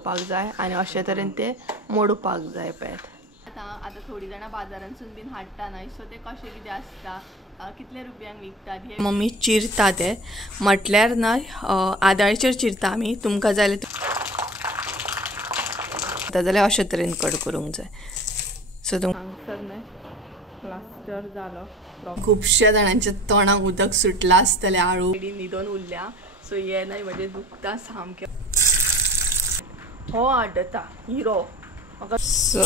उडोवपाक जाय आनी अशे तरेन ते मोडपाक जाय पळयात. आता थोडी जाणां बाजारांसून बीन हाडटा न्हय, सो ते कशें कितें आसता, कितले रुपयांक विकतात हे मम्मी चिरता ते म्हटल्यार न्हय आदाळीचेर चिरता आमी. तुमकां जाल्यार अशे तरेन कट करूंक जाय. सो हांगसर न्हय प्लास्टर जालो. खुबश्या जाणांच्या तोंडाक उदक सुटला आसतलें आळू न्हिदोन उरल्या. सो हे न्हय म्हणजे दुखता सामकें. हो आड्डता हिरो. So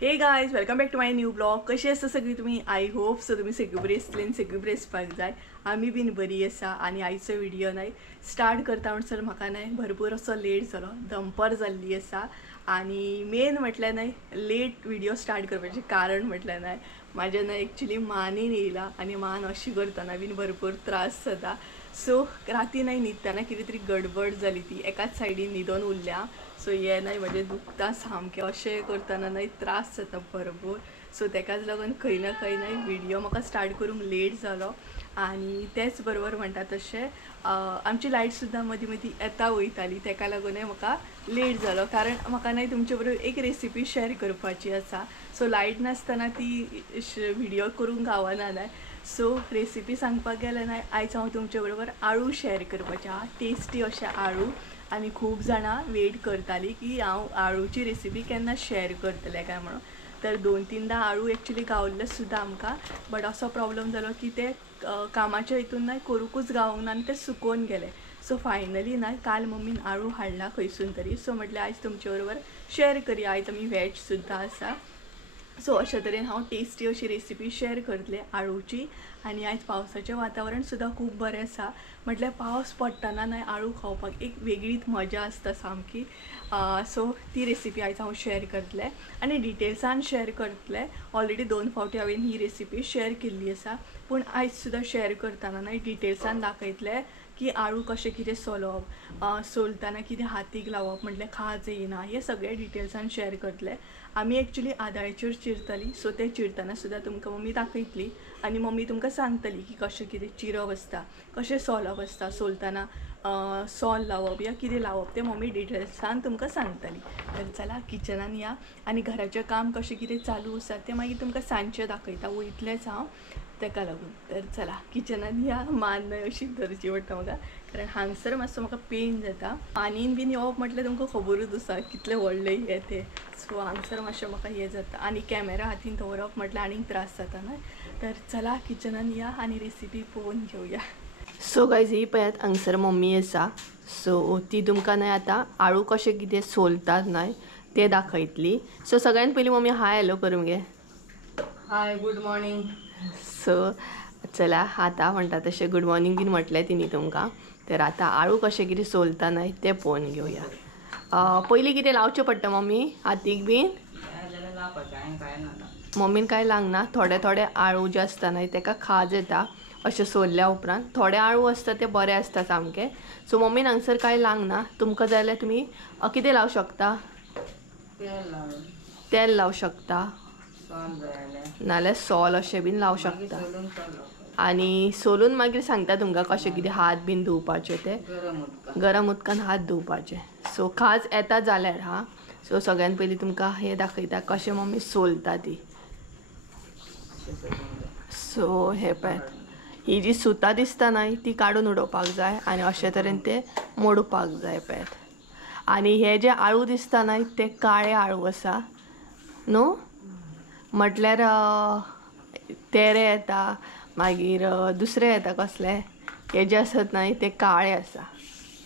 hey guys, welcome back to my new blog. कशी आसा सगळी तुमी? आय होप सो तुमी सगळी बरी आसतली आनी सगळी बरी आसपाक जाय. आमी बीन बरी आसा. आनी आयचो व्हिडिओ न्हय स्टार्ट करता म्हणसर म्हाका न्हय भरपूर असो लेट जालो, दंपर जाल्ली आसा. आनी मेन म्हटल्यार न्हय लेट व्हिडिओ स्टार्ट करपाचें कारण म्हटल्यार न्हय म्हाज्या न्हय एक्चुली मानेन येयला आनी मान अशी करतना बीन भरपूर त्रास जाता. सो राती न्हय न्हिदतना कितें तरी गडबड जाली, ती एकाच सायडीन न्हिदोन उरल्या. सो हे न्हय म्हणजे दुखता सामकें. अशें करतना न्हय त्रास जाता भरपूर. सो तेकाच लागून खंय ना खंय न्हय व्हिडिओ म्हाका स्टार्ट करूंक लेट जालो. आनी तेच बरोबर म्हणटा तशें आमची लायट सुद्दां मदीं मदीं येता वयताली, तेका लागून म्हाका लेट जालो. कारण म्हाका न्हय तुमचे बरोबर एक रेसिपी शेअर करपाची आसा. सो लायट नासतना ती व्हिडिओ करूंक गावना न्हय. सो रेसिपी सांगपाक गेल्यार न्हय आयज हांव तुमचे बरोबर आळू शेअर करपाचें आहा. टेस्टी अशें आळू. आनी खूब जाणां वेट करतालीं की हांव आळूची रेसिपी केन्ना शेअर करतलें काय म्हणून. तर 2-3दा आळू एक्चुली गावल्ले सुद्दां आमकां, बट असो प्रॉब्लम जालो की ते कामाच्या हितून न्हय करूंकूच गावूंक ना आनी ते सुकोवन गेले. सो फायनली न्हय काल मम्मीन आळू हाडला खंयसून तरी. सो म्हटल्यार आयज तुमचे बरोबर शेअर करुया. आयज आमी वॅज सुद्दां आसा. सो अशे तरेन हांव टेस्टी अशी रेसिपी शेअर करतलें आळूची. आनी आयज पावसाचें वातावरण सुद्दां खूब बरें आसा. म्हटल्यार पावस पडटना न्हय आळू खावपाक एक वेगळीच मजा आसता सामकी. सो ती रेसिपी आयज हांव शेअर करतलें आनी डिटेल्सान शेअर करतलें. ऑलरेडी 2 फावटी हांवें ही रेसिपी शेअर केल्ली आसा, पूण आयज सुद्दां शेअर करतना न्हय डिटेल्सान दाखयतलें की आळू कशें कितें सोलप, सोलतना कितें हातीक लावप म्हटल्यार खाज येयना, हे सगळे डिटेल्सान शेअर करतलें. आमी एक्चुली आदाळीचेर चिरतली, सो ते चिरतना सुद्दां तुमकां मम्मी दाखयतली आनी मम्मी तुमकां सांगतली की कशें कितें चिरप आसता, कशें सोलप आसता, सोलतना सॉल लावप या कितें लावप तें मम्मी डिटेल्सान तुमकां सांगतली. तर चला किचनान या आनी घराचें काम कशें कितें चालू आसा तें मागीर तुमकां सांजचें दाखयता. वयतलेंच हांव तेका लागून. तर चला किचनान या. मान न्हय अशी धरची पडटा म्हाका, कारण हांगसर मातसो म्हाका पेन जाता. पानीन बीन येवप म्हटल्यार तुमकां खबरूच आसा कितले व्हडले हे ते. सो हांगसर मातशें म्हाका हें जाता आनी कॅमेरा हातीन दवरप म्हटल्यार आनीक त्रास जाता न्हय. तर चला किचनान या आनी रेसिपी पळोवन घेवया. सो गायज ही पळयात हांगसर मम्मी आसा. सो ती तुमकां न्हय आतां आळू कशें कितें सोलतात न्हय ते दाखयतली. सो सगळ्यान पयलीं मम्मी हाय हॅलो करूंक गे. हाय, गुड मॉर्निंग. सो चला आतां म्हणटा तशें गुड मॉर्निंग बीन म्हटलें तिणी तुमकां. तर आतां आळू कशें कितें सोलता न्हय ते पळोवन घेवया. पयलीं कितें लावचें पडटा मम्मी हातीक बीन? मम्मीन कांय लावना. थोडे थोडे आळू जे आसता न्हय तेका खाज येता अशें सोलल्या उपरांत. थोडे आळू आसता ते बरे आसता सामके. सो मम्मीन हांगसर कांय लावना. तुमकां जाय जाल्यार तुमी कितें लावं शकता? तेल लावं शकता, नाल्यार सॉल अशें बीन लावं शकता. आनी सोलून मागीर सांगता तुमकां कशें कितें हात बीन धुवपाचे ते गरम उदकान हात धुवपाचे. सो खाज येता जाल्यार हा. सो सगळ्यान पयलीं तुमकां हें दाखयता कशें मम्मी सोलता ती. सो हे पळयात ही जी सुतां दिसता न्हय ती काडून उडोवपाक जाय आनी अशे तरेन ते मोडपाक जाय पळयात. आनी हे जे आळू दिसता न्हय ते काळे आळू आसा न्हू. म्हटल्यार तेरे येता मागीर दुसरे येता कसले, हे जे आसत न्हय ते काळे आसा.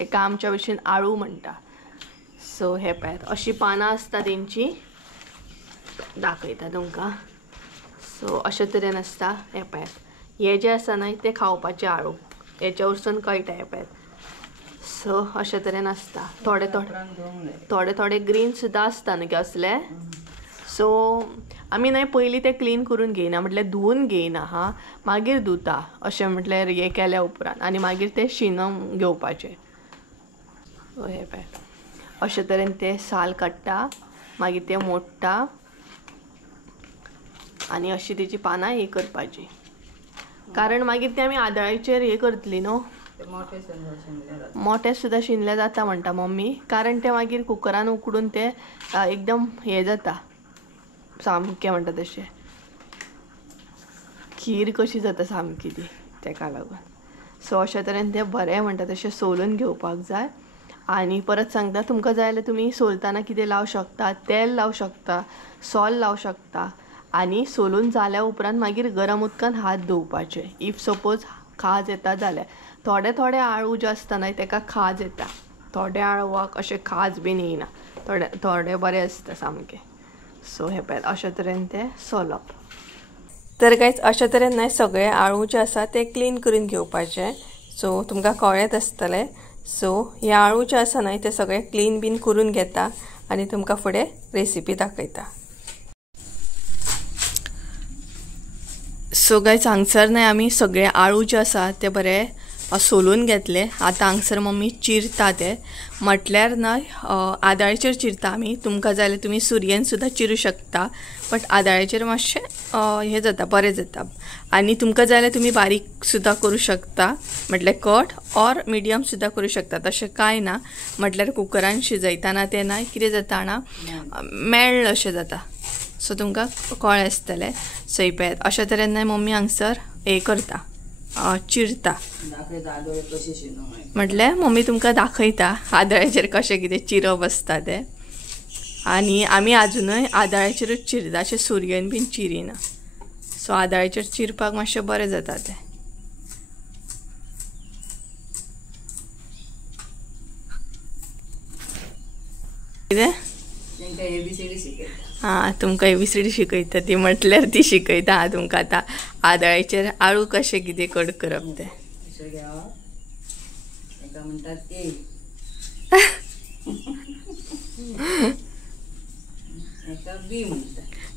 एका आमच्या भशेन आळू म्हणटा. सो हे पळयात अशी पानां आसता तेंची, दाखयता तुमकां. सो अशे तरेन आसता. हे पळयात हे जे आसा न्हय ते खावपाचे आळू, हेच्या वरसून कळटा हे पळयात. सो अशे तरेन आसता. थोडे थोडे ग्रीन सुद्दां आसता न्हय कसले. सो आमी न्हय पयलीं ते क्लीन करून घेयना, म्हटल्यार धुवून घेयना हा, मागीर धुता अशें म्हटल्यार हे केल्या उपरांत आनी मागीर ते शिनून घेवपाचे. हे पळय अशे तरेन ते साल काडटा, मागीर ते मोडटा आनी अशी तेजी पानां हे करपाची. कारण मागीर ते आमी आदाळीचेर हे करतली न्हू, मोठे सुद्धा शिनले जाता म्हणटा मम्मी, कारण ते मागीर कुकरान उकडून ते एकदम हे जाता सामकें म्हणटा तशें खीर कशी जाता सामकी ती, तेका लागून. सो अशे तरेन ते बरें म्हणटा तशें सोलून घेवपाक जाय. आणि परत सांगता, तुमकां जाय जाल्यार तुमी सोलतना कितें लावं शकता, तेल लावं शकता, सॉल लावं शकता. आणि सोलून जाल्या उपरांत मागीर गरम उदकान हात धुवपाचे. इफ सपोज खाज येता जाल्यार. थोडे थोडे आळू जे आसता न्हय तेका खाज येता, थोडे आळवाक अशें खाज बीन येयना, थोडे बरे आसता सामके. सो हे पळय अशे तरेन ते सोलप. तर गायज अशे तरेन न्हय सगळे आळू जे आसा ते क्लीन करून घेवपाचे. सो तुमकां कळत आसतलें. सो हे आळू जे आसा न्हय ते सगळे क्लीन बीन करून घेता आनी तुमकां फुडें रेसिपी दाखयता. सो गायज हांगसर न्हय आमी सगळे आळू जे आसा ते बरे सोलून घेतले. आतां हांगसर मम्मी चिरता ते, म्हटल्यार न्हय आदाळेचेर चिरता आमी. तुमकां जाय जाल्यार तुमी सुरयेन सुद्दां चिरूं शकता, बट आदाळेचेर मातशें हें जाता, बरें जाता. आनी तुमकां जाय जाल्यार तुमी बारीक सुद्दां करूं शकता, म्हटल्यार कट ऑर मिडियम सुद्दां करूं शकता, तशें कांय ना. म्हटल्यार कुकरान शिजयतना ते न्हय कितें जाता जाणा, मेळ्ळ अशें जाता. सो तुमकां कळ्ळें आसतलें. सो ही पळयात अशे तरेन न्हय मम्मी हांगसर हें करता, चिरता. म्हटल्यार मम्मी तुमकां दाखयता आदाळेचेर कशें कितें चिरप आसता तें. आनी आमी आजुनूय आदाळेचेरूच चिरता, अशें सुरयेन बीन चिरिना. सो आदाळेचेर चिरपाक मातशें बरें जाता तें. कितें हां, तुमकां ABCD शिकयता ती, म्हटल्यार ती शिकयता हांव तुमकां आतां आदाळेचेर आळू कशें कितें कट करप तें.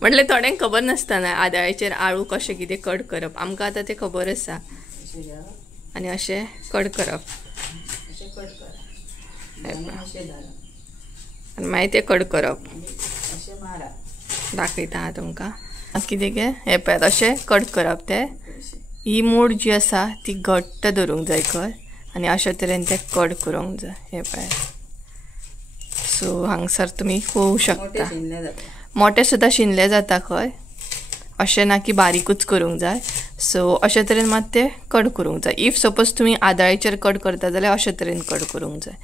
म्हटल्यार थोड्यांक खबर नासतना आदाळेचेर आळू कशें कितें कट करप. आमकां आतां तें खबर आसा. आनी अशें कट करप आनी मागीर तें कट करप. दाखयता हांव तुमकां कितें गे. हें पळयात अशें कट करप तें. ही मूड जी आसा ती घट्ट धरूंक जाय खंय, आनी अशे तरेन तें कट करूंक जाय. हें पळयात. सो हांगसर तुमी पळोवं शकता, मोठे सुद्दां शिनले जाता खंय, अशें ना की बारीकूच करूंक जाय. सो अशे तरेन मात तें कट करूंक जाय. इफ सपोज तुमी आदाळेचेर कट करता जाल्यार अशे तरेन कट करूंक जाय.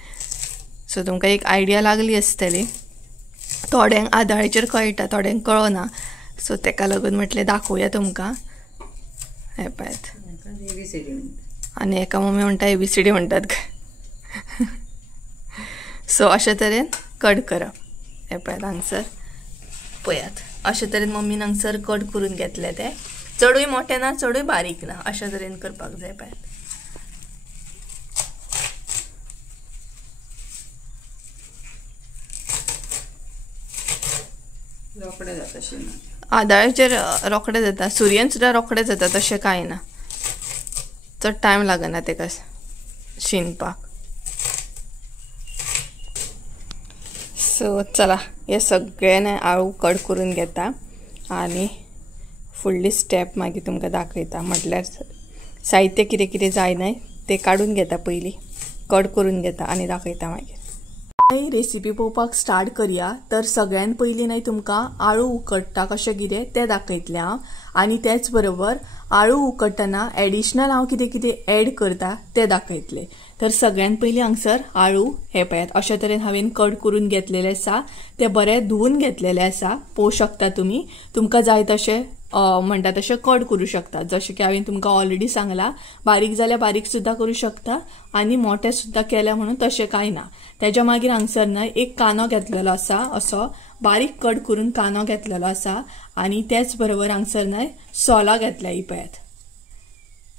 सो तुमकां एक आयडिया लागली आसतली. थोड्यांक आदाळेचेर कळटा, थोड्यांक कळना. सो तेका लागून म्हटलें दाखोवया तुमकां. हें पळयात. आनी एका मम्मी म्हणटा ABCD म्हणटात. सो अशे तरेन कट करप. हें पळयात हांगसर पळयात अशे तरेन मम्मीन हांगसर कट करून घेतले ते. चडूय मोठे ना चडूय बारीक ना, अशे तरेन करपाक जाय. पळयात रोखडे जाता शिन. आदाळेचेर रोखडे जाता, सुरयेन सुद्दां रोखडे जाता, तशें कांय ना. चड टायम लागना तेका शिनपाक. सो चला हे सगळे आळू कट करून घेता आनी फुडली स्टेप मागीर तुमकां दाखयता. म्हटल्यार साहित्य कितें कितें जाय न्हय तें काडून घेता, पयलीं कट करून घेता आनी दाखयता मागीर. रेसिपी पळोवपाक स्टार्ट करया. तर सगळ्यान पयलीं न्हय तुमकां आळू उकडटा कशें कितें तें दाखयतलें हांव. आनी तेच बरोबर आळू उकडटना एडिशनल हांव कितें कितें एड करता तें दाखयतलें. तर सगळ्यान पयलीं हांगसर आळू हे पळयात अशे तरेन हांवें कट करून घेतलेले आसा. ते बरें धुवन घेतलेले आसा, पळोवं शकता तुमी. तुमकां जाय तशें म्हणटा तशें कट करूं शकता. जशें की हांवें तुमकां ऑलरेडी सांगलां, बारीक जाल्यार बारीक सुद्दां करूं शकता आनी मोठे सुद्दां केल्या म्हणून तशें कांय ना. तेज्या मागीर हांगसर न्हय एक कांदो घेतलेलो आसा, असो बारीक कट करून कांदो घेतलेलो आसा. आनी तेच बरोबर हांगसर न्हय सोलां घेतल्या. ही पळयात.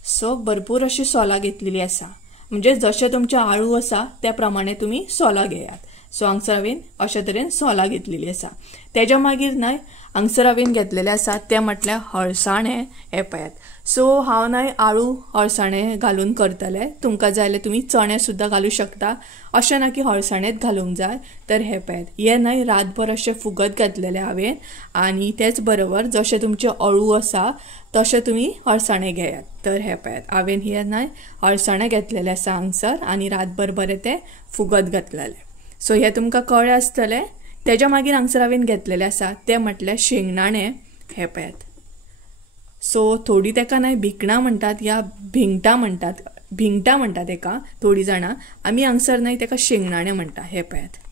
सो भरपूर अशी सोलां घेतलेली आसा. म्हणजे जशे तुमचे आळू आसा त्या प्रमाणे तुमी सोलां घेयात. सो हांगसर हांवें अशे तरेन सोलां घेतलेली आसा. तेज्या मागीर न्हय हांगसर हांवें घेतलेले आसा ते म्हटल्यार हळसाणे. हे पळयात. सो हांव न्हय आळू अळसाणे घालून करतले. तुमकां जाय जाल्यार तुमी चणे सुद्दां घालूं शकता. अशें ना की अळसाणेच घालूंक जाय. तर हे पळयात, हे न्हय रातभर अशें फुगत घातलेले हांवें. आनी तेच बरोबर जशें तुमचे अळू आसा तशें तुमी अळसाणे घेयात. तर हे पळयात, हांवें हे न्हय अळसाणे घेतलेले आसा हांगसर आनी रातभर बरें ते फुगत घातलेले. सो हे तुमकां कळ्ळें आसतलें. तेज्या मागीर हांगसर हांवें घेतलेले आसा ते म्हटल्यार शेंगदाणे. हे पळयात. सो थोडी तेका न्हय भिकणां म्हणटात या भिंगटां म्हणटात एका थोडी जाणां. आमी हांगसर न्हय तेका शेंगदाणे म्हणटा. हे पळयात.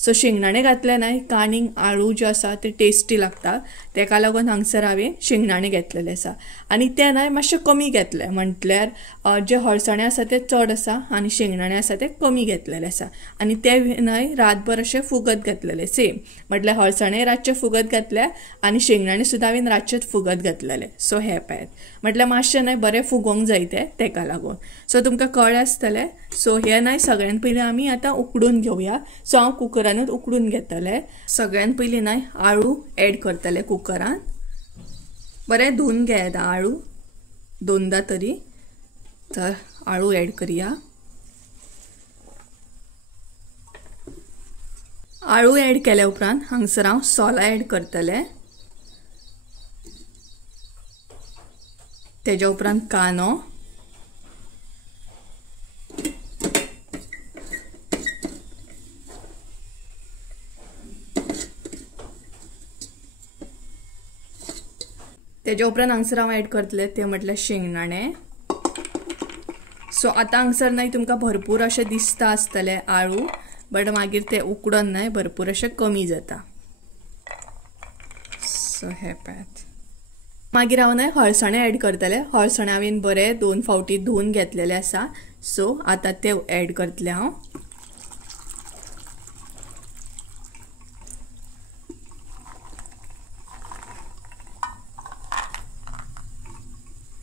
सो शेंगदाणे घातले न्हय कानीक आळू जे आसा ते टेस्टी लागता. तेका लागून हांगसर हांवें शेंगदाणे घेतलेले आसा. आनी ते न्हय मातशे कमी घेतले. म्हटल्यार जे अळसाणे आसा ते चड आसा आनी शेंगदाणे आसा ते कमी घेतलेले आसा. आनी ते न्हय रातभर अशे फुगत घातलेले. सेम म्हटल्यार अळसाणे रातचे फुगत घातले आनी शेंगदाणे सुद्दां हांवें रातचेच फुगत घातलेले. सो हे पळयात, म्हटल्यार मातशें न्हय बरें फुगोवंक जाय तेका लागून. सो तुमकां कळ्ळें आसतलें. सो हे न्हय सगळ्यान पयलीं आमी आतां उकडून घेवया. सो हांव कुकरानूच उकडून घेतले. सगळ्यान पयलीं न्हय आळू एड करतले कुकरान. बरें धुवन घेयात आळू 2दा तरी. तर आळू एड करया. आळू एड केल्या उपरांत हांगसर हांव सोलां एड करतले. तेज्या उपरांत कांदो, तेज्या उपरांत हांगसर हांव एड करतले ते म्हटल्यार शेंगदाणे. सो आतां हांगसर न्हय तुमकां भरपूर अशें दिसता आसतले आळू, बट मागीर ते उकडून न्हय भरपूर अशें कमी जाता. सो हे पळयात. मागीर हांव न्हय अळसाणे एड करतले. अळसाणे हांवें बरे 2 फावटी धुवन घेतलेले आसा. सो आतां ते एड करतले हांव.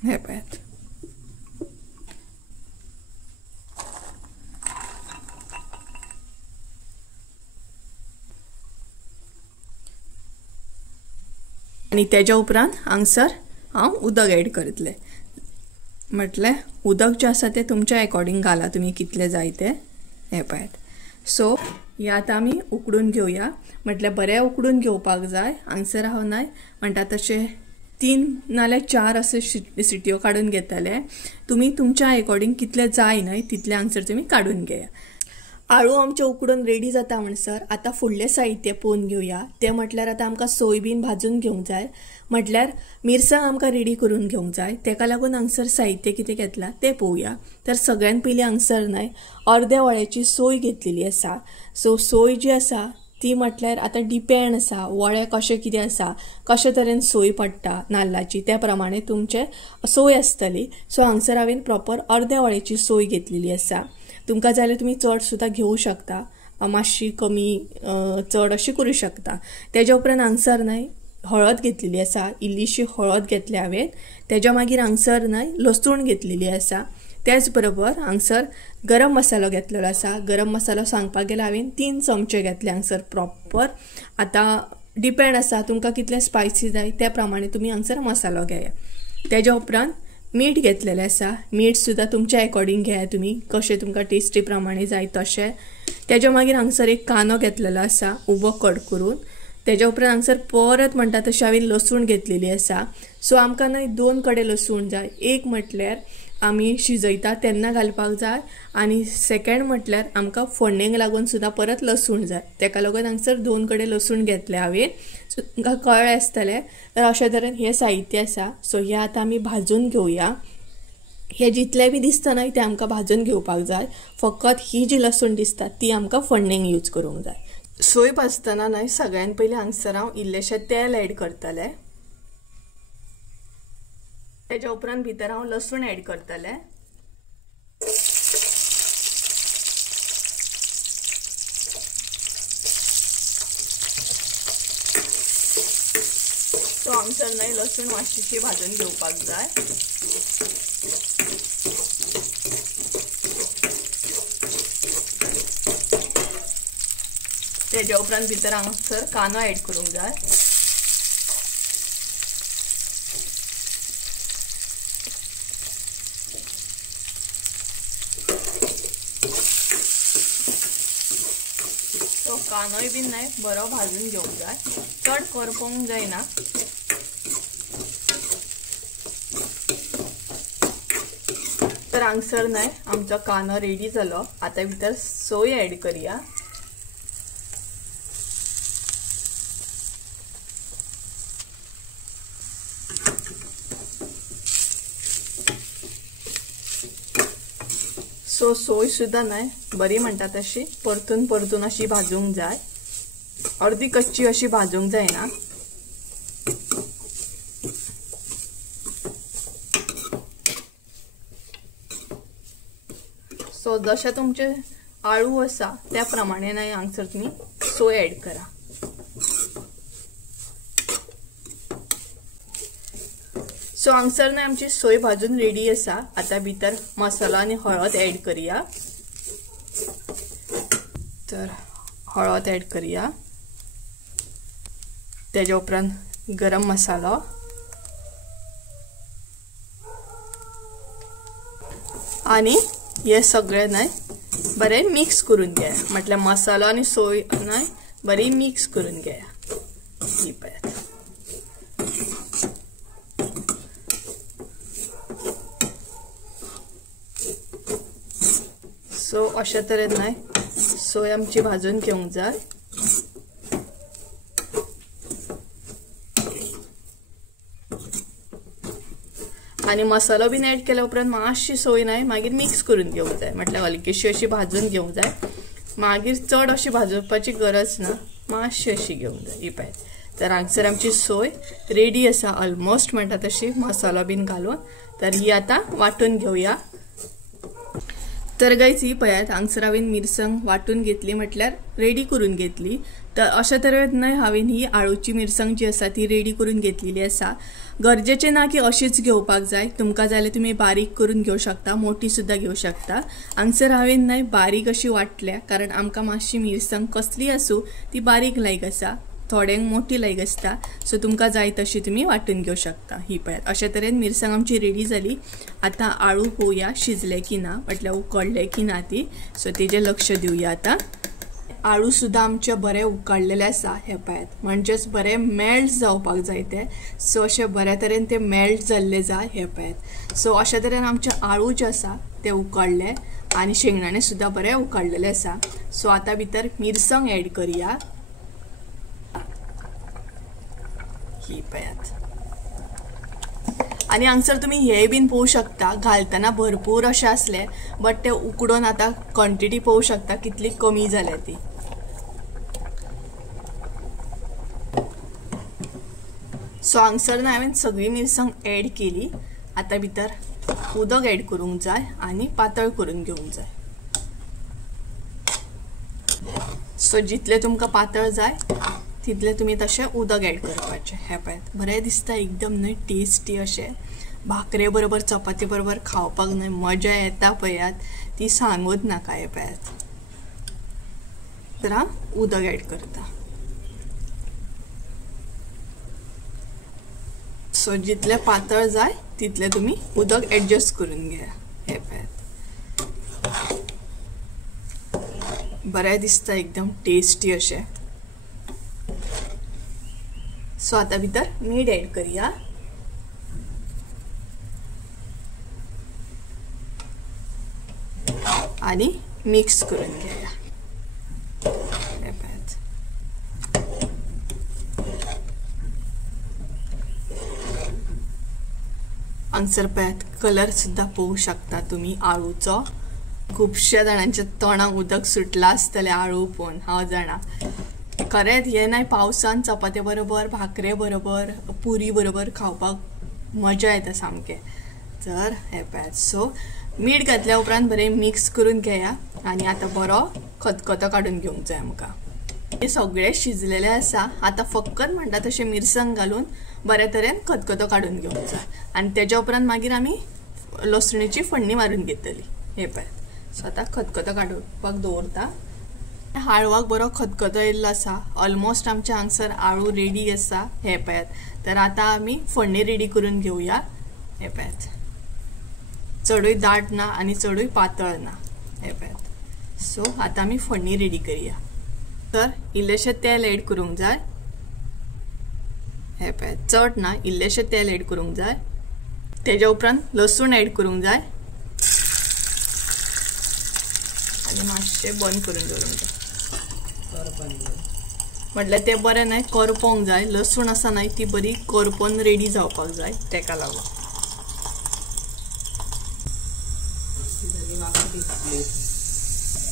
हे पळयात. आनी तेज्या उपरांत हांगसर हांव उदक एड करतले. म्हटल्यार उदक जें आसा तें तुमच्या अकॉर्डिंग घाला तुमी कितले जाय ते. हे पळयात. सो हे आतां आमी उकडून घेवया. म्हटल्यार बरें उकडून घेवपाक जाय. हांगसर हांव न्हय म्हणटा तशें 3 नाल्यार 4 असे सिटयो काढून घेतले. तुमी तुमच्या अकॉर्डिंग कितले जाय न्हय तितले हांगसर तुमी काढून घेया. आळू आमचे उकडून रेडी जाता म्हणसर आतां फुडले साहित्य पळोवन घेवया. ते म्हटल्यार आतां आमकां सोयबीन भाजून घेवंक जाय. म्हटल्यार मिरसांग आमकां रेडी करून घेवंक जाय. तेका लागून हांगसर साहित्य कितें घेतला ते पळोवया. तर सगळ्यान पयलीं हांगसर न्हय अर्द्या वळ्याची सोय घेतलेली आसा. सो सोय जी आसा ती म्हटल्यार आतां डिपेंड आसा वळे कशें कितें आसा, कशे तरेन सोय पडटा नाल्लाची त्या प्रमाणे तुमचे सोय आसतली. सो हांगसर हांवें प्रॉपर अर्द्या वळ्याची सोय घेतलेली आसा. तुमकां जाय जाल्यार तुमी चड सुद्दां घेवंक शकता, मातशी कमी चड अशी करूं शकता. तेज्या उपरांत हांगसर न्हय हळद घेतलेली आसा. इल्लीशी हळद घेतली हांवें. तेज्या मागीर हांगसर न्हय लसूण घेतलेली आसा. त्याच बरोबर हांगसर गरम मसालो घेतलेलो आसा. गरम मसालो सांगपाक गेल्यार हांवें 3 चमचे घेतले हांगसर प्रॉपर. आतां डिपेंड आसा तुमकां कितले स्पायसी जाय त्या प्रमाणे तुमी हांगसर मसालो घेया. तेज्या उपरांत मीठ घेतलेलें आसा. मीठ सुद्दां तुमच्या अकॉर्डिंग घेया तुमी कशें तुमकां टेस्टी प्रमाणे जाय तशें. तेज्या मागीर हांगसर एक कांदो घेतलेलो आसा उबो कट करून. तेज्या उपरांत हांगसर परत म्हणटा तशें हांवें लसूण घेतलेली आसा. सो आमकां न्हय 2 कडे लसूण जाय. एक म्हटल्यार आमी शिजयता तेन्ना घालपाक जाय आनी सेकंड म्हटल्यार आमकां फोडणेक लागून सुद्दां परत लसूण जाय. तेका लागून हांगसर 2 कडे लसूण घेतले हांवें. सो तुमकां कळ्ळें आसतलें. तर अशे तरेन हें साहित्य आसा. सो हें आतां आमी भाजून घेवया. हे जितले बी दिसता न्हय ते आमकां भाजून घेवपाक जाय. फकत ही जी लसूण दिसता ती आमकां फोडणेक यूज करूंक जाय. सोय भाजतना न्हय सगळ्यान पयलीं हांगसर हांव इल्लेशें तेल एड करतलें. तेज्या उपरांत भितर हांव लसूण एड करतलें. तो हांगसर न्हय लसूण मातशीशी भाजून घेवपाक जाय. तेज्या उपरांत भितर हांगसर कांदो एड करूंक जाय. कांदोय बीन नाही बरो भाजून घेवंक जाय, चड करपोवंक जायना. तर हांगसर नाही आमचो कांदो रेडी जालो. आता भितर सोय ऍड करूया. सो सोय सुद्धा नाही बरी म्हणतात अशी परतून परतून अशी भाजूंक जाय. अर्धी कच्ची अशी भाजूंक जायना. सो जशा तुमचे आळू असा त्या प्रमाणे नाही हांगसर तुम्ही सोय ऍड करा. सो हांगसर नाही आमची सोय भाजून रेडी असा. आता भितर मसाला आणि हळद ऍड करूया. तर हळद ऍड करूया. त्याच्या उपरांत गरम मसाला आणि हे सगळे नाही बरे मिक्स करून घ्या. म्हटल्यार मसाला आणि सोय नाही बरी मिक्स करून घ्या. ही पळयात. सो अशा तरेन नाही सोय आमची भाजून घेवंक जाय. आणि मसालो बीन ऍड केल्या उपरांत मातशी सोय नाही मागीर मिक्स करून घेवंक जाय. म्हटल्यार हलकीशी अशी भाजून घेवंक जाय. मागीर चड अशी भाजोवपाची गरज ना, मातशी अशी घेवंक जाय. ही पळय. तर हांगसर आमची सोय रेडी असा ऑलमोस्ट म्हणटा तशी मसालो बीन घालून. तर ही आता वाटून घेऊया. तर गाईज ही पळयात हांगसर हांवें मिरसांग वाटून घेतली म्हटल्यार रेडी करून घेतली. तर अशा तरेन हांवें ही आळूची मिरसांग जी आसा ती रेडी करून घेतलेली आसा. गरजेचे ना की अशीच घेवपाक जाय. तुमकां जाल्यार तुमी बारीक करून घेवं शकता, मोठी सुद्धा घेवं शकता. हांगसर हांवें नाही बारीक अशी वाटल्या कारण आमकां मातशी मिरसांग कसली आसूं ती बारीक लायक आसा, थोड्यांक मोठी लायक आसता. सो तुमकां जाय तशी तुमी वाटून घेवं शकता. ही पळयात अशा तरेन मिरसांग आमची रेडी जाली. आता आळू पळोवया शिजले की ना म्हटल्यार उकडले की ना ती. सो तेजे लक्ष दिवया. आता आळू सुद्धा आमचे बरे उकडलेले आसा. हे पळयात म्हणजेच बरे मेल्ट जावपाक जाय ते. सो अशे बऱ्या तरेन ते मेल्ट जाल्ले जाय. हे पळयात. सो अशा तरेन आमचे आळू जे आसा ते उकडले आणि शेंगदाणे सुद्धा बरे उकडलेले आसा. सो आता भितर मिरसांग ऍड करूया. ही पळयात. आणि हांगसर तुम्ही हे बीन पळोवंक शकता घालतना भरपूर अशे आसले बट ते उकडून आता क्वॉन्टिटी पळोवंक शकता कितली कमी जाल्या ती. सो हांगसर हांवें सगळी मिरसांग ऍड केली. आता भितर उदक ऍड करूंक जाय आणि पातळ करून घेवंक जाय. सो जितले तुमकां पातळ जाय तितले तुम्ही तशें उदक ऍड करपाचें. हे पळयात बरें दिसता एकदम न्हय टेस्टी अशें. भाकरे बरोबर चपाती बरोबर खावपाक न्हय मजा येता पळयात ती सांगूच नाका. हे पळयात. तर हांव उदक ऍड करता. सो जितले पातळ जाय तितले तुम्ही उदक ऍडजस्ट करून घ्या. हे पळयात बरें दिसता एकदम टेस्टी अशें. सो आता भितर मीठ ऍड करूया. आणि मिक्स करून घेऊया. हांगसर पळयात कलर सुद्धा पळोवंक शकता तुम्ही आळूचो. खुबश्या जाणांच्या तोंडाक उदक सुटला आसतलें आळू पळोवन हांव जाणा. खरेंच हे नाही पावसान चपाते बरोबर भाकरे बरोबर पुरी बरोबर खावपाक मजा येता सामकें. तर हे पळयात. सो मीठ घातल्या उपरांत बरें मिक्स करून घेया आणि आता बरो खतखतो काडून घेवंक जाय आमकां. हे सगळे शिजलेले आसा. आता फकत म्हणटा तशें मिरसांग घालून बरे तरेन खतखतो काडून घेवंक जाय आणि तेच्या उपरांत मागीर आमी लसणीची फोडणी मारून घेतली. हे पळयात. सो आता खतखतो काडपाक दवरता. हळवाक बरो खतखतो येयल्लो आसा. ऑलमोस्ट आमच्या हांगसर आळू रेडी आसा. हे पळयात. तर आता आमी फोडणी रेडी करून घेवया. हे पळयात. चडूय दाट ना आणि चडूय पातळ ना. हे पळयात. सो आता आमी फोडणी रेडी करूया. तर इल्लेशें तेल एड करूंक जाय. हे पळय चड ना, इल्लेशें तेल एड करूंक जाय. तेज्या उपरांत लसूण एड करूंक जाय आनी मातशें बंद करून दवरूंक जाय. म्हटल्यार ते बरें न्हय करपोंक जाय. लसूण आसा न्हय ती बरी करपोन रेडी जावपाक जाय, तेका लागून.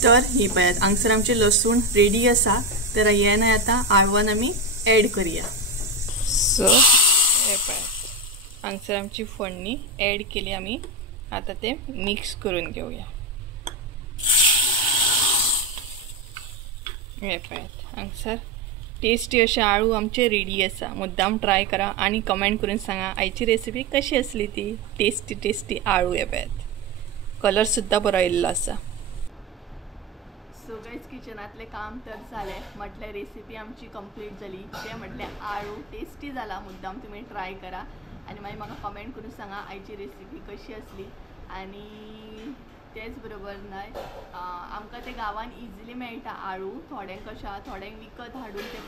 तर ही पळयात हांगसर आमचे लसूण रेडी आसा. तर हे न्हय आतां आळवण आमी एड करुया. सो हे पळयात हांगसर आमची फोडणी एड केली आमी. आतां ते मिक्स करून घेवया. हे पळयात हांगसर टेस्टी अशे आळू आमचे रेडी आसा. मुद्दाम ट्राय करा आणि कमेंट करून सांगा आयची रेसिपी कशी असली ती. टेस्टी आळू. हे पळयात कलर सुद्धा बरो येयल्लो आसा. सो गाइस किचनातले काम तर जालें. म्हटल्यार रेसिपी आमची कंप्लीट जाली. ते म्हटल्यार आळू टेस्टी जाला. मुद्दाम तुम्ही ट्राय करा आणि मागीर म्हाका कमेंट करून सांगा आयची रेसिपी कशी असली. आणि तेच बरोबर न्हय आमकां ते गांवान इजिली मेळटा आळू. थोड्यांक कशें आसा थोड्यांक विकत हाडून ते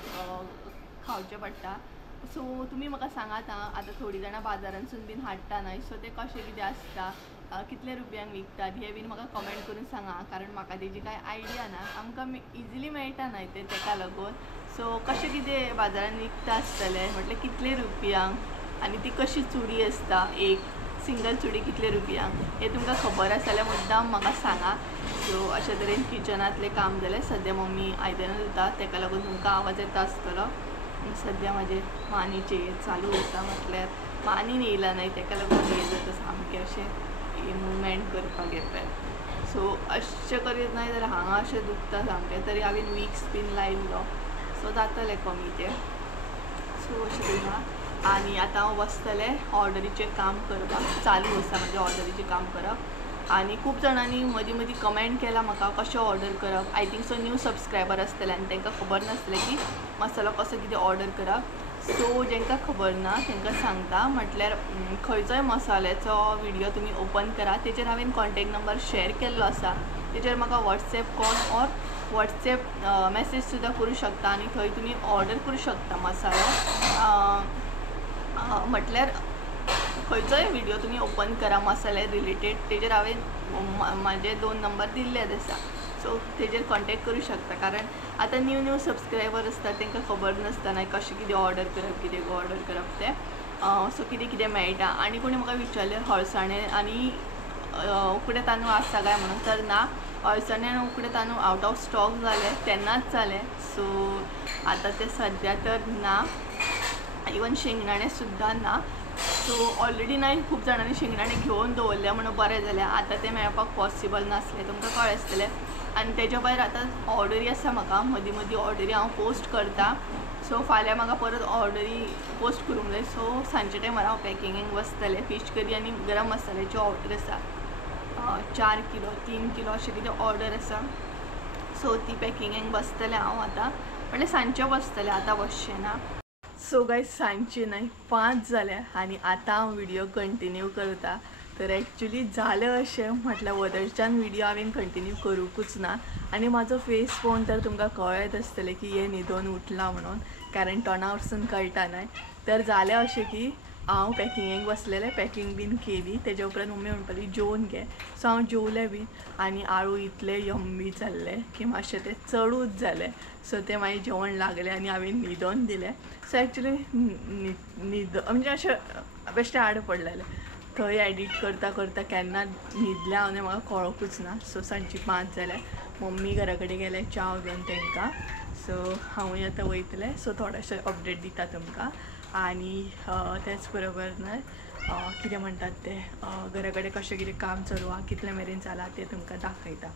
खावचें पडटा. सो तुमी म्हाका सांगात आतां थोडीं जाणां बाजारांसून बीन हाडटा न्हय. सो ते कशें कितें आसता, कितले रुपयांक विकतात हे बीन म्हाका कमेंट करून सांगा. कारण म्हाका तेजी कांय आयडिया ना. आमकां इजिली मेळटा न्हय ते तेका लागून. सो कशें कितें बाजारान विकता आसतलें म्हटल्यार कितले रुपयांक आनी ती कशी चुडी आसता, एक सिंगल चुडी कितले रुपयांक हे तुमकां खबर आसा जाल्यार मुद्दाम म्हाका सांगा. सो अशे तरेन किचनातलें काम जालें. सद्या मम्मी आयदनां धुता तेका लागून तुमकां आवाज येता आसतलो. सद्या म्हाजे मानीचे चालू आसा. म्हटल्यार मानीन येयला न्हय तेका लागून हे जाता सामकें अशें मुवमेंट करपाक येता. सो अशें करीत न्हय जाल्यार हांगा अशें दुखता सामकें. तरी हांवें विक्स बीन लायिल्लो सो जातलें कमी तें. सो अशें करिना. आणि आता हांव बसतलें ऑर्डरीचें काम करपाक. चालू आसा म्हजें ऑर्डरीचें काम करप. आणि खूब जाणांनी मदीं मदीं कमेंट केला म्हाका कशें ऑर्डर करप. I think so new subscriber आसतले आनी तांकां खबर नासतलें की मसालो कसो कितें ऑर्डर करप. सो जेंकां खबर ना तांकां सांगता. म्हटल्यार खंयचोय मसाल्याचो व्हिडियो तुमी ओपन करा. तेचेर हांवें कॉन्टेक्ट नंबर शेअर केल्लो आसा. तेचेर म्हाका WhatsApp call or WhatsApp message सुद्दां करूं शकता आनी थंय तुमी ऑर्डर करूं शकता मसालो. म्हटल्यार खंयचोय व्हिडियो तुमी ओपन करा मसाले रिलेटेड. तेचेर हांवें म्हाजे 2 नंबर दिल्लेच आसा. सो तेचेर कॉन्टेक्ट करूं शकता. कारण आतां न्यू सबस्क्रायबर आसता तांकां खबर नासता न्हय कशें कितें ऑर्डर करप, कितें ऑर्डर करप तें. सो कितें कितें मेळटा. आनी कोणी म्हाका विचारलें हळसाणे आनी उकडे तांदूळ आसा काय म्हणून. तर ना, हळसाणे आनी उकडे तांदूळ आउट ऑफ स्टॉक जाले तेन्नाच जालें. सो आतां ते सद्या तर ना. इवन शेंगदाणे सुद्दां ना. सो ऑलरेडी न्हय खूब जाणांनी शेंगदाणे घेवन दवरल्या म्हणून बरें जालें. आतां ते मेळपाक पॉसिबल नासलें तुमकां कळ्ळें आसतलें. आनी तेच्या भायर आतां ऑर्डरी आसा म्हाका. मदीं मदीं ऑर्डरी हांव पोस्ट करता. सो फाल्यां म्हाका परत ऑर्डरी पोस्ट करूंक जाय. सो सांजचे टायमार हांव पॅकिंगेक बसतलें. फीश करी आनी गरम मसाल्याची ऑर्डर आसा. 4 किलो 3 किलो अशें कितें ऑर्डर आसा. सो ती पॅकिंगेक बसतलें हांव आतां. म्हणल्यार सांजचें बसतलें आतां बसचें ना. सो गायज सांजचे न्हय 5 जाल्या आनी आतां हांव व्हिडियो कंटिन्यू करता. तर एक्चुली जालें अशें म्हटल्यार वदरच्यान व्हिडियो हांवें कंटिन्यू करूंकूच ना. आनी म्हाजो फेस पळोवन तर तुमकां कळत आसतलें की हे न्हिदोन उठला म्हणून. कारण टोना वरसून कळटा न्हय. तर जालें अशें की हांव पॅकिंगेक बसलेलें. पॅकिंग बीन केली. तेज्या उपरांत मम्मी म्हणपाली जेवन घे. सो हांव जेवलें बीन. आनी आळू इतले यम्मी जाल्ले की मातशें तें चडूच जालें. सो तें मागीर जेवण लागलें आनी हांवें न्हिदोन दिलें. सो एक्चुली म्हणजे अशें बेश्टें आड पडलेलें. थंय एडीट करता करता केन्ना न्हिदलें हांव न्हय म्हाका कळोकूच ना. सो सांजची 5 जाल्यार मम्मी घरा कडेन गेलें च्या घेवन तांकां. सो हांवूय आतां वयतलें. सो थोडेशें अपडेट दिता तुमकां. आनी तेच बरोबर न्हय कितें म्हणटात ते घरा कडेन कशें कितें काम चालू आहा कितले मेरेन जाला तें तुमकां दाखयता.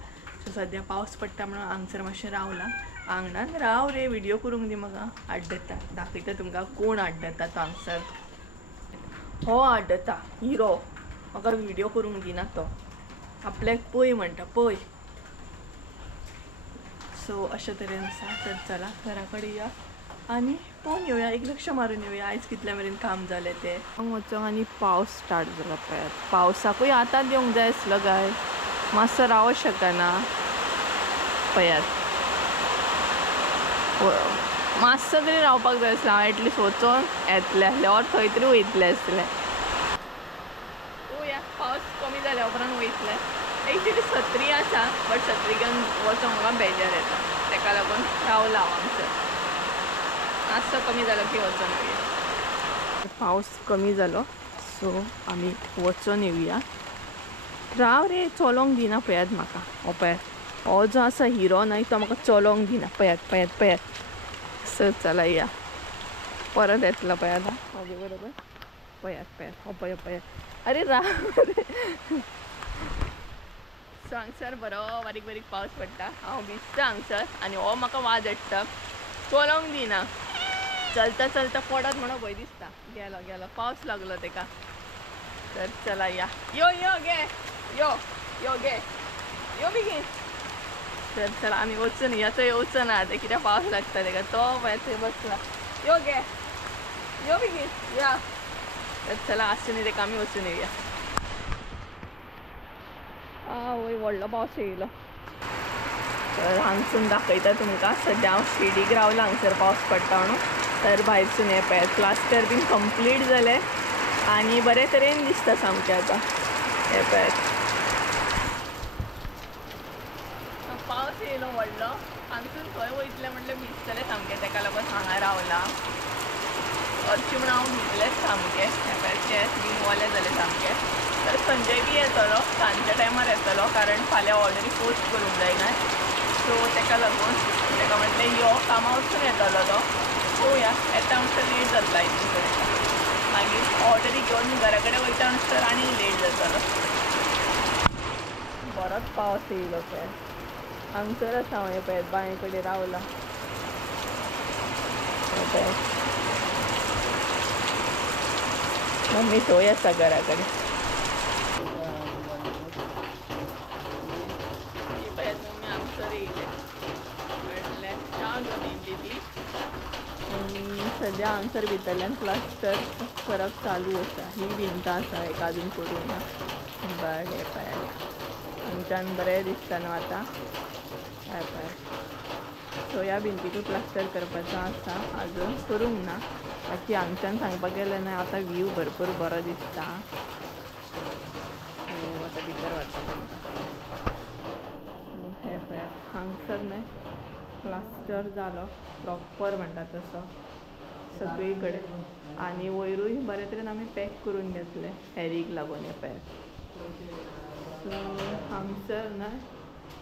सो सद्या पावस पडटा म्हणून हांगसर मातशें रावलां. आंगणान राव रे व्हिडियो करूंक दी म्हाका. आड्डता दाखयता तुमकां कोण आड्डता तो हांगसर. हो आड्डता हिरो. म्हाका व्हिडियो करूंक दिना तो. आपल्याक पळय म्हणटा पळय. सो अशे तरेन आसा. तर चला घरा कडेन या आनी पळोवन येवया. एक लक्ष मारून येवया आयज कितले मेरेन काम जालें तें. वचोंक आनी पावस स्टार्ट जाला पळयात. पावसाकूय आतां येवंक जाय आसलो गाय. मातसो रावो शकना पळयात. मातसो तरी रावपाक जाय आसलें हांव एटलिस्ट वचोन येतलें आसलें ऑर थंय तरी वयतलें आसलें. या पावस कमी जाल्या उपरांत वयतलें. एक्चुली सत्री आसा बट सत्री घेवन वचोंक म्हाका बेजार येता तेका लागून रावला हांव हांगसर. मातसो कमी जालो की वचोन येवया. पावस कमी जालो सो आमी वचोन येवया. राव रे चलोंक दिना पळयात म्हाका. हो पळयात हो जो आसा हिरो न्हय तो म्हाका चलोंक दिना. पळयात सो चला या परत येतलो पळयात म्हाजे बरोबर. पळयात हो पळयात अरे राव रे. सो हांगसर बरो बारीक बारीक पावस पडटा. हांव भिजता हांगसर आनी हो म्हाका वाज हाडटा चलोंक दिना. चलता चलता पडत म्हणून भंय दिसता. गेलो पावस लागलो तेका. तर चला या यो गे यो बेगीन. तर चला आमी वचून या. तो येवचो ना ते कित्याक पावस लागता तेका. तो पळय थंय बसला. यो बेगीन या. तर चला आसून तेका आमी वचून येवया. वय व्हडलो पावस येयलो. तर हांगसून दाखयता तुमकां. सद्या हांव शिर्डीक रावला हांगसर पावस पडटा म्हणून. तर भायरसून हे पळयात प्लास्टर बीन कंप्लीट जालें आनी बरे तरेन दिसता सामकें आतां. हे पळयात पावस येयलो व्हडलो. हांगसून खंय वयतलें म्हणल्यार भिजतलें सामकें तेका लागून हांगा रावला. हरशीं म्हण हांव भिजलेंच सामकें. हे पळयात केस बीन ओले जाले सामकें. तर संजय बी येतलो सांजच्या टायमार येतलो कारण फाल्यां ऑर्डरी पोस्ट करूंक जायना. सो तेका लागून तेका म्हटलें यो कामां वचून येतलो तो. पळोवया येता म्हणसर लेट जातलो आय थिंक तेका. मागीर ऑर्डरी घेवन घरा कडेन वयता म्हणसर आनी लेट जातलो. बरोच पावस येयलो पळयात. हांगसर आसा हांव हे पळयात बांये कडेन रावला. मम्मी थंय आसा घरा कडेन. मम्मी हांगसर येयले म्हटल्यार च्या घेवन येयल्ली ती. आनी सद्या हांगसर भितरल्यान प्लास्टर करप चालू आसा. ही भिंत आसा एक आजून करूंक ना. बट हे पळयात हांगच्यान बरें दिसता न्हू आतां. हे पळयात सो ह्या भिंतीकूय प्लास्टर करपाचो आसा. आजून करूंक ना. बाकी हांगच्यान सांगपाक गेलें न्हय आतां व्यू भरपूर बरो दिसता. सो आतां भितर वचपाक पडटा. हे पळयात हांगसर न्हय प्लास्टर जालो प्रॉपर म्हणटा तसो सगळी कडेन. आनी वयरूय बरे तरेन आमी पॅक करून घेतले हेरीक लागून. हे पळयात सो हांगसर न्हय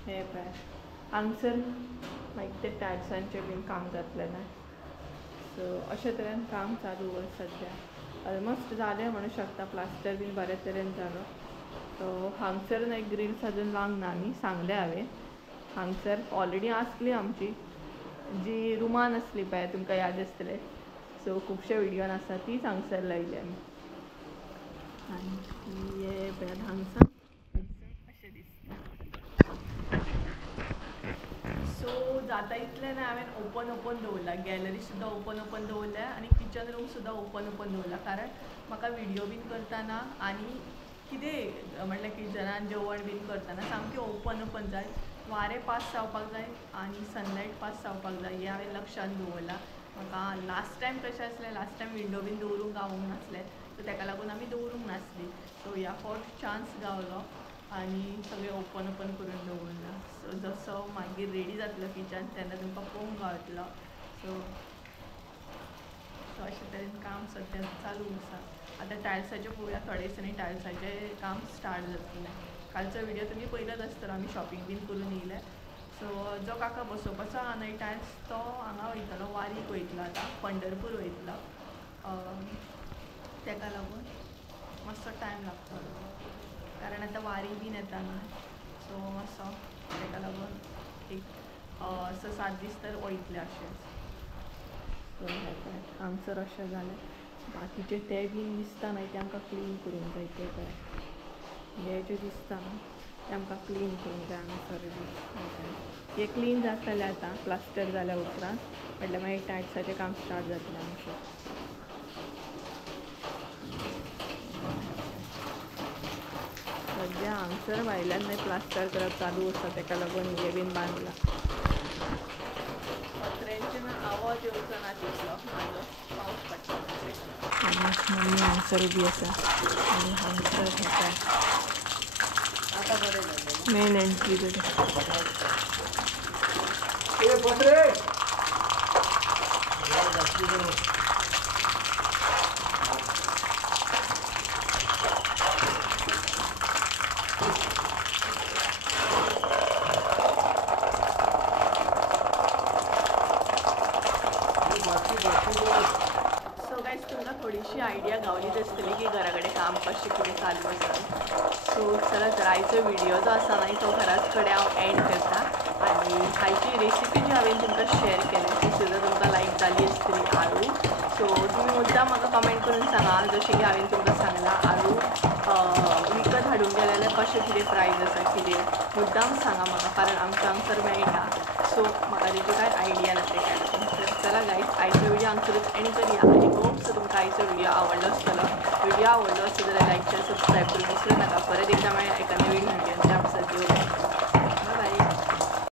हे पळयात हांगसर मागीर ते टायल्सांचें बीन काम जातलें न्हय. सो अशे तरेन काम चालू सद्या. ऑलमोस्ट जालें म्हणूं शकता. प्लास्टर बीन बरे तरेन जालो. सो हांगसर न्हय ग्रिल्स अजून लावंक ना आमी. सांगलें हांवें हांगसर ऑलरेडी आसली आमची जी रुमान आसली पळय तुमकां याद आसतलें. सो खुबशे व्हिडियोन आसा तीच हांगसर लायली आमी. आनी हे पळयात हांगसर अशें दिसता. सो जाता इतलें न्हय हांवें ओपन दवरला. गॅलरी सुद्दां ओपन दवरल्या आनी किचन रूम सुद्दां ओपन दवरला कारण म्हाका व्हिडियो बीन करतना आनी कितें म्हणल्यार किचनान जेवण बीन करतना सामकें ओपन जाय. वारें पास जावपाक जाय आनी सनलायट पास जावपाक जाय हें हांवें लक्षान दवरलां. म्हाका लास्ट टायम कशें आसलें लास्ट टायम विंडो बीन दवरूंक गावूंक नासलें. सो तेका लागून आमी दवरूंक नासली. सो ह्या फावट चान्स गावलो आनी सगळें ओपन करून दवरला. सो जसो मागीर रेडी जातलो किचन तेन्ना तुमकां पळोवंक गावतलो. सो अशें तरेन काम सद्या चालू आसा. आतां टायल्साचें पळोवया थोडे दिसांनी टायल्साचें काम स्टार्ट जातलें. कालचो व्हिडियो तुमी पळयलोच आसतलो आमी शॉपिंग बीन करून येयले. सो जो काका बसोवपाचो आहा न्हय टायल्स तो हांगा वयतलो वारीक वयतलो आतां पंढरपूर वयतलो. तेका लागून मातसो टायम लागतलो कारण आतां वारी बीन येता न्हय. सो मातसो तेका लागून एक 6-7 दीस तर वयतले अशेंच. सो हांगसर अशें जालें. बाकीचे ते बीन दिसता न्हय ते आमकां क्लीन करूंक जाय. ते पळय हे जे दिसता न्हय ते आमकां क्लीन करूंक जाय हांगसर बी. हे क्लीन जातलें आतां प्लास्टर जाल्या उपरांत म्हटल्यार मागीर टायल्साचें काम स्टार्ट जातलें आमचें. सद्या हांगसर भायल्यान प्लास्टर करप चालू आसा तेका लागून हे बीन बांदला. पत्र्यांची आवाज येवचो ना तितलो म्हाजो पावस पडटा आणि मम्मी हांगसर उबी आसा आणि हांगसर घेता आता बरें जालें मेन एंट्री कडेन सो गायज तुमकां थोडीशी आयडिया गावलीच आसतली की घरा कडेन काम कशें कितें चालू आसा सो चला तर आयचो व्हिडिओ जो आसा न्हय तो घराच कडेन हांव एंड करता आनी आयची रेसिपी जी हांवें तुमकां शेअर केली ती सुद्दां तुमकां लायक जाली आसतली आळू सो तुमी मुद्दाम म्हाका कमेंट करून सांगा जशें की हांवें तुमकां सांगलां आळू विकत हाडून गेले जाल्यार कशें कितें प्रायस आसा कितें मुद्दाम सांगा म्हाका कारण आमच्या हांगसर मेळटा सो म्हाका तेजी कांय आयडिया ना ते काय तर चला गायज आयचो व्हिडिओ हांगसरूच एंड करूया आनी होप सो तुमकां आयचो व्हिडिओ आवडलो आसतलो व्हिडिओ आवडलो आसत जाल्यार लायक शेअर सबस्क्राईब करून विसरू नाका परत एकदा मेळया एका नवीन व्हिडिओ त्या